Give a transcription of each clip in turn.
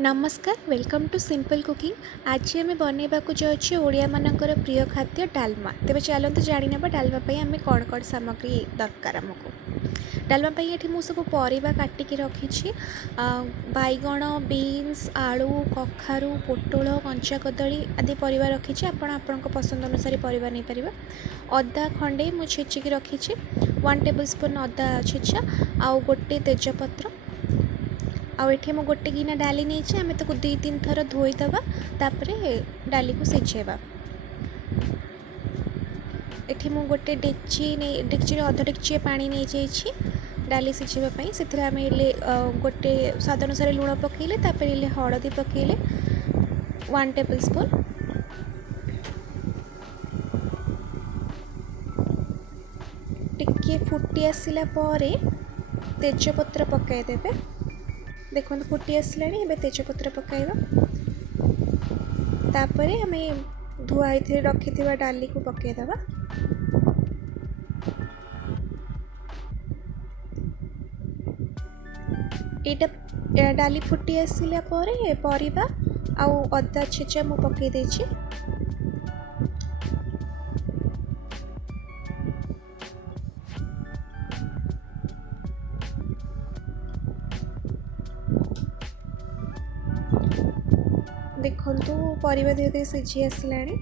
नमस्कार welcome to simple cooking. आज आम बनवा जाऊँ ओडिया मानकर प्रिय खाद्य डालमा। तेज चलते जाना डालमा आम कौन कौन सामग्री दरकार आमको। डालमा ये मुझे सब परिवा काटिकी रखी बैगण बीन्स आलू कखारू पोटल कंचा कदली आदि परिवा रखी आपण पसंद अनुसार परिवा नहीं पार। अदा खंडे मुझे छेचिकी रखी 1 टेबल स्पून अदा छेचा आउ गोटे तेजपत्र आठ मु गोटे गिना डाली नहीं आम ताको 2-3 थर धोईदबा तापर डाली को सिझेबा। एठी मु गोटे डेक्ची अध डेक्ची पानी नहीं जाइए डाली सिझेबाई से गोटे स्वाद अनुसार लुण पकेले तापर हलदी पकेले 1 टेबल स्पून टिके फुटी आसला तेजपत्र पकईदेवे। देखो फुटी आसला तेजपत्र पकाइबा तापर आम धुआई रखि डाली को पकईदबा। यहाँ डाली फुटी आसला परिबा आउ अदा छेचा मु पकई देछि। देखंतु परिबा धीरे धीरे सिझी आसलानी।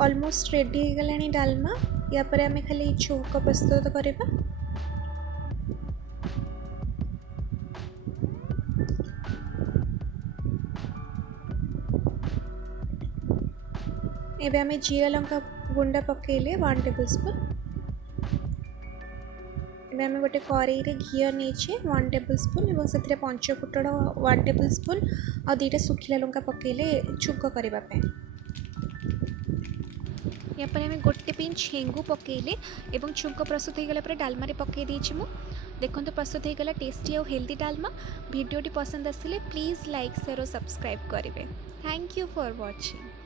ऑलमोस्ट रेडी हो गलानी डालमा। या पर आमे खाली छुंक प्रस्तुत करिबा। एबे आमे जीरा लंका गुंडा पकेले 1 टेबल स्पून। एबे आमे गोटे कड़ाई रे घी नहीं 1 टेबल स्पून और से पंच फुटण 1 टेबल स्पून और 2टा सुखिला लंका पकेले छुंक करने। यहाँ पर आम गोटे पिंच हेंगू पकेले एवं छुंक प्रस्तुत हो गला डालमा पकई देछि मु। देखो प्रस्तुत हो गला टेस्टी और हेल्दी डालमा। वीडियोटी पसंद आसिले प्लीज़ लाइक शेयर और सब्सक्राइब करेंगे। Thank you for watching.